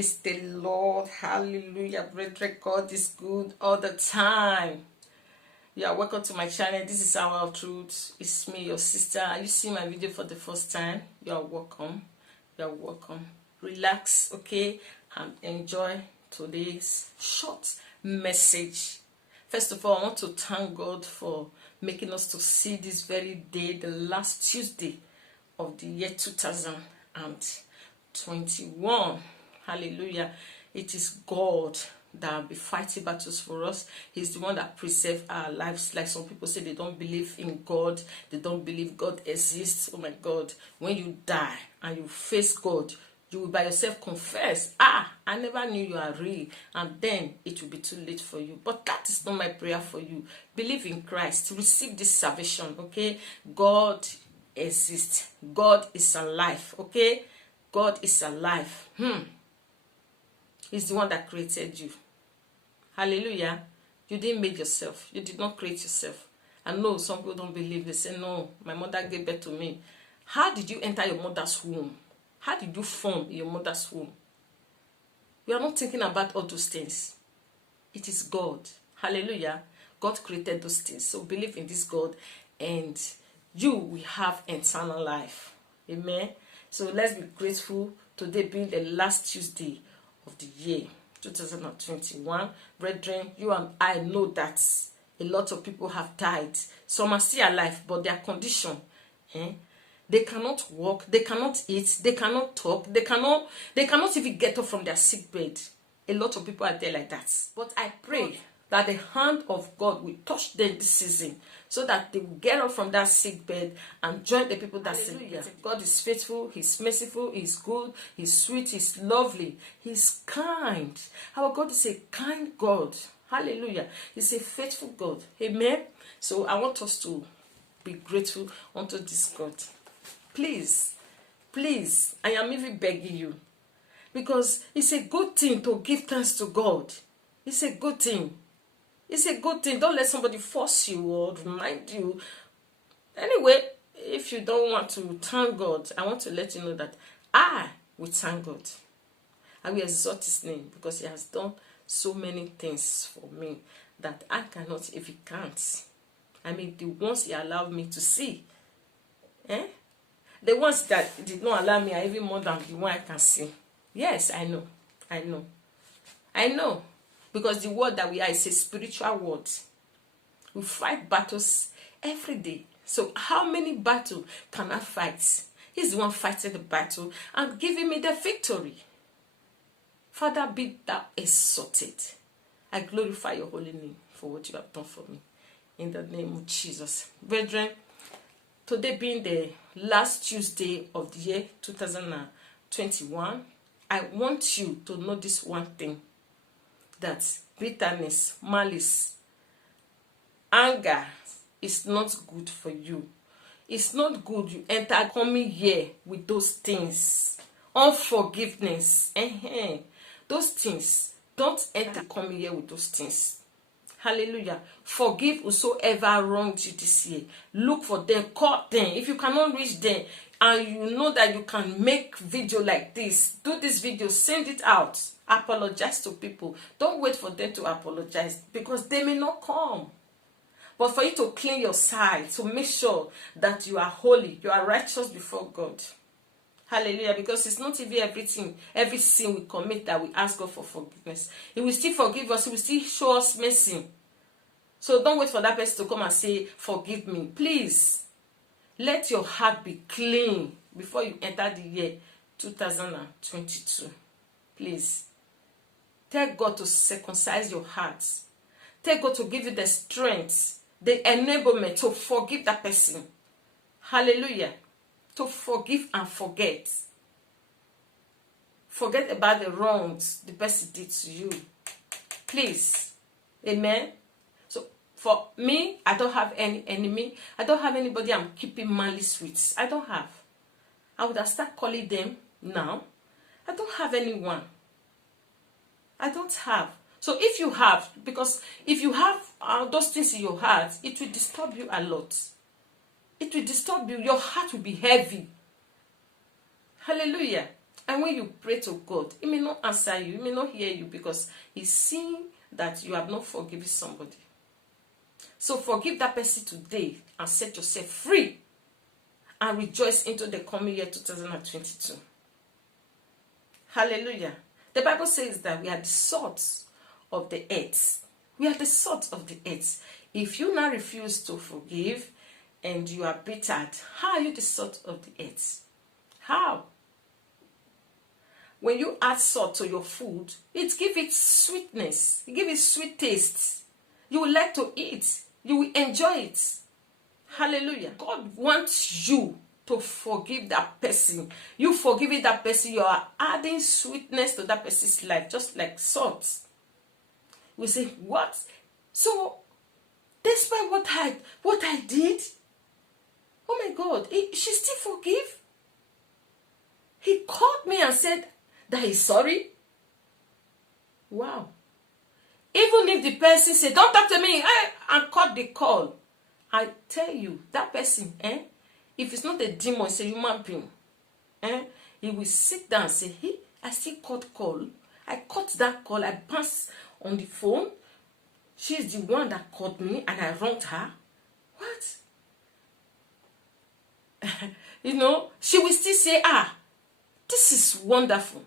Praise the Lord. Hallelujah. Brethren, God is good all the time. You are welcome to my channel. This is Hour of Truth. It's me, your sister. Are you seeing my video for the first time? You are welcome. You are welcome. Relax, okay, and enjoy today's short message. First of all, I want to thank God for making us to see this very day, the last Tuesday of the year 2021. Hallelujah. It is God that will be fighting battles for us. He's the one that preserves our lives. Like some people say, they don't believe in God, they don't believe God exists. Oh my God, when you die and you face God, you will by yourself confess, I never knew you are real, and then it will be too late for you. But that is not my prayer for you. Believe in Christ, receive this salvation, okay? God exists. God is alive, okay? God is alive. He's the one that created you. Hallelujah. You didn't make yourself. You did not create yourself. I know some people don't believe. They say, no, my mother gave birth to me. How did you enter your mother's womb? How did you form in your mother's womb? You are not thinking about all those things. It is God. Hallelujah. God created those things. So believe in this God and you will have eternal life. Amen. So let's be grateful today being the last Tuesday of the year 2021. Brethren, you and I know that a lot of people have died. Some are still alive, but their condition, they cannot walk, they cannot eat, they cannot talk, they cannot even get up from their sick bed. A lot of people are there like that. But I pray that the hand of God will touch them this season so that they will get up from that sick bed and join the people that say, God is faithful, He's merciful, He's good, He's sweet, He's lovely, He's kind. Our God is a kind God. Hallelujah. He's a faithful God. Amen. So I want us to be grateful unto this God. Please, I am even begging you, because it's a good thing to give thanks to God. It's a good thing. It's a good thing. Don't let somebody force you or remind you. Anyway, if you don't want to thank God, I want to let you know that I will thank God. I will exalt His name because He has done so many things for me that I cannot if He can't. I mean, the ones He allowed me to see. The ones that did not allow me are even more than the one I can see. Yes, I know. Because the word that we are is a spiritual word. We fight battles every day. So how many battles can I fight? He's the one fighting the battle and giving me the victory. Father, be thou exalted. I glorify your holy name for what you have done for me. In the name of Jesus. Brethren, today being the last Tuesday of the year 2021, I want you to know this one thing. That bitterness, malice, anger is not good for you. It's not good you enter coming here with those things. Unforgiveness. Those things. Don't enter coming here with those things. Hallelujah. Forgive whosoever wronged you this year. Look for them, call them. If you cannot reach them and you know that you can make video like this, do this video, send it out. Apologize to people. Don't wait for them to apologize because they may not come. But for you to clean your side, to make sure that you are holy, you are righteous before God. Hallelujah. Because it's not even every sin we commit that we ask God for forgiveness. He will still forgive us. He will still show us mercy. So don't wait for that person to come and say, forgive me. Please, let your heart be clean before you enter the year 2022. Please. Tell God to circumcise your heart. Tell God to give you the strength, the enablement to forgive that person. Hallelujah. To forgive and forget. Forget about the wrongs the person did to you. Please. Amen. So for me, I don't have any enemy. I don't have anybody I'm keeping malice with. I don't have. I would have started calling them now. I don't have anyone. I don't have. So if you have, because if you have those things in your heart, it will disturb you a lot. It will disturb you. Your heart will be heavy. Hallelujah. And when you pray to God, He may not answer you, He may not hear you, because He's seeing that you have not forgiven somebody. So forgive that person today and set yourself free and rejoice into the coming year 2022. Hallelujah. The Bible says that we are the salt of the earth. We are the salt of the earth. If you now refuse to forgive and you are bitter, how are you the salt of the earth? How? When you add salt to your food, it gives it sweetness. It gives it sweet taste. You will like to eat. You will enjoy it. Hallelujah. God wants you to forgive that person. You forgiving that person, you are adding sweetness to that person's life, just like salt. We say, what? So, despite what I did, oh my God, she still forgive? He called me and said that he's sorry. Wow. Even if the person said, don't talk to me, and cut the call, I tell you, that person, if it's not a demon, it's a human being, he will sit down and say, hey, I still cut call. I cut that call, I passed on the phone. She's the one that called me and I wronged her. What? She will still say, this is wonderful.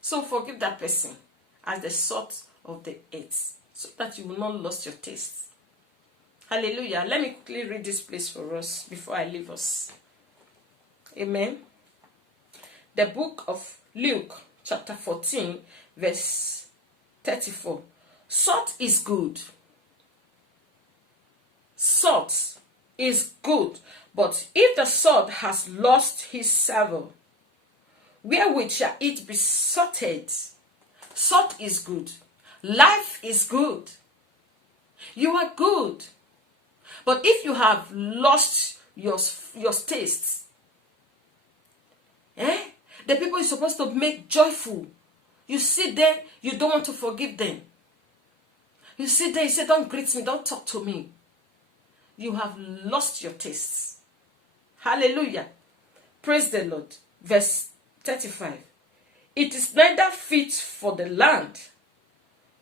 So forgive that person as the salt of the earth, so that you will not lose your taste. Hallelujah. Let me quickly read this place for us before I leave us. Amen. The book of Luke, chapter 14, verse 34. Salt is good. Salt is good. But if the salt has lost his savour, wherewith shall it be salted? Salt is good. Life is good. You are good. But if you have lost your taste, the people you're supposed to make joyful, you sit there, you don't want to forgive them. You sit there, you say, don't greet me, don't talk to me. You have lost your taste. Hallelujah. Praise the Lord. Verse 35. It is neither fit for the land,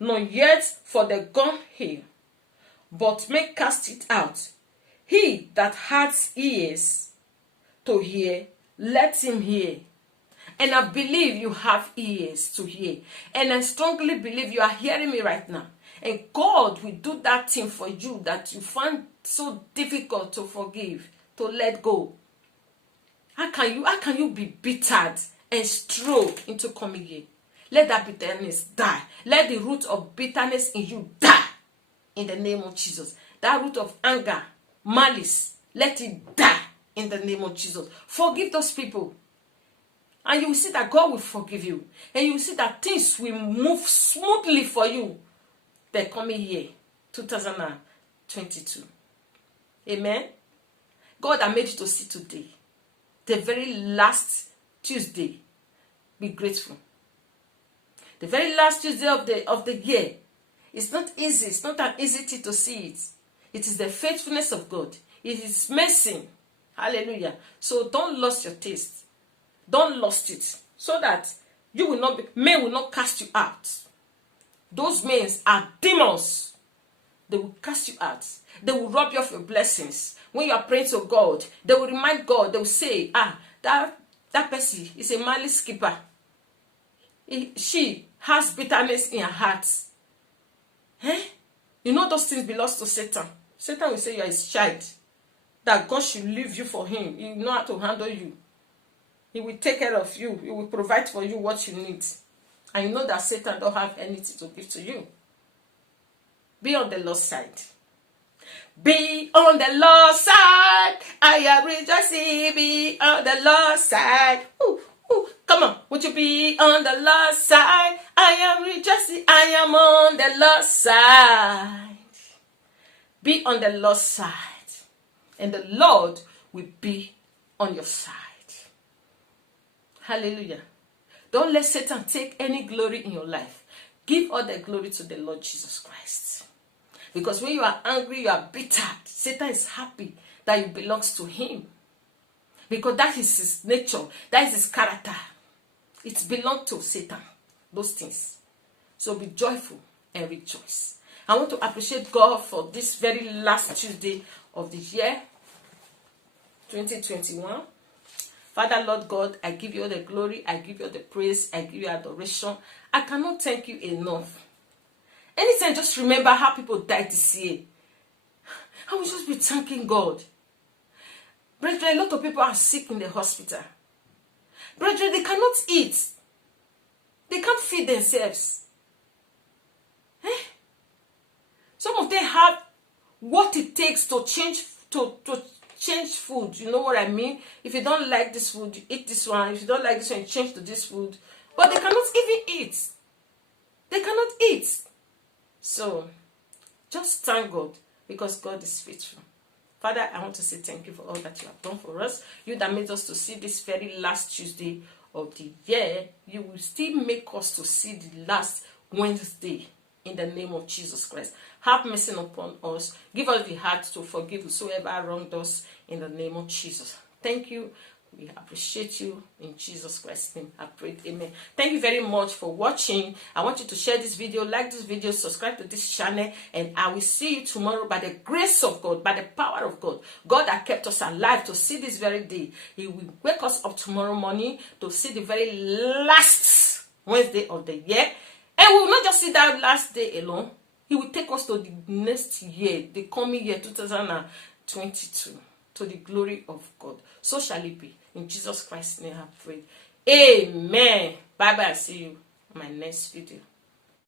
nor yet for the dunghill, but may cast it out. He that has ears to hear, let him hear. And I believe you have ears to hear. And I strongly believe you are hearing me right now. And God will do that thing for you that you find so difficult to forgive, to let go. How can you be bittered and stroke into coming here? Let that bitterness die. Let the root of bitterness in you die. In the name of Jesus. That root of anger, malice, let it die in the name of Jesus. Forgive those people. And you will see that God will forgive you. And you will see that things will move smoothly for you. The coming year, 2022. Amen. God, I made you to see today, the very last Tuesday. Be grateful. The very last Tuesday of the year. It's not easy. It's not an easy thing to see it. It is the faithfulness of God. It is mercy. Hallelujah. So don't lose your taste. Don't lose it. So that you will not men will not cast you out. Those men are demons. They will cast you out. They will rob you of your blessings. When you are praying to God, they will remind God. They will say, that person is a malice keeper. She has bitterness in her heart. You know those things belong to Satan. Satan will say you are his child. That God should leave you for him. He will know how to handle you. He will take care of you. He will provide for you what you need. And you know that Satan don't have anything to give to you. Be on the Lord's side. Be on the Lord's side. I am rejoicing. Be on the Lord's side. Ooh, ooh, come on. Would you be on the Lord's side? I am rejoicing. I am on the Lord's side. Be on the Lord's side. And the Lord will be on your side. Hallelujah. Don't let Satan take any glory in your life. Give all the glory to the Lord Jesus Christ. Because when you are angry, you are bitter. Satan is happy that you belong to him. Because that is his nature. That is his character. It belongs to Satan, those things. So be joyful and rejoice. I want to appreciate God for this very last Tuesday of the year 2021. Father, Lord God, I give you all the glory, I give you all the praise, I give you adoration. I cannot thank you enough. Anytime, just remember how people died this year. I will just be thanking God. Brethren, a lot of people are sick in the hospital. Brethren, they cannot eat. They can't feed themselves. Some of them have what it takes to change food. You know what I mean? If you don't like this food, you eat this one. If you don't like this one, you change to this food. But they cannot even eat. They cannot eat. So, just thank God, because God is faithful. Father, I want to say thank you for all that you have done for us. You that made us to see this very last Tuesday of the year, you will still make us to see the last Wednesday in the name of Jesus Christ. Have mercy upon us. Give us the heart to forgive whosoever wronged us in the name of Jesus. Thank you. We appreciate you in Jesus Christ's name. I pray. Amen. Thank you very much for watching. I want you to share this video, like this video, subscribe to this channel, and I will see you tomorrow by the grace of God, by the power of God. God that kept us alive to see this very day. He will wake us up tomorrow morning to see the very last Wednesday of the year. And we will not just see that last day alone. He will take us to the next year, the coming year, 2022, to the glory of God. So shall it be. In Jesus Christ's name I pray. Amen. Bye-bye. See you in my next video.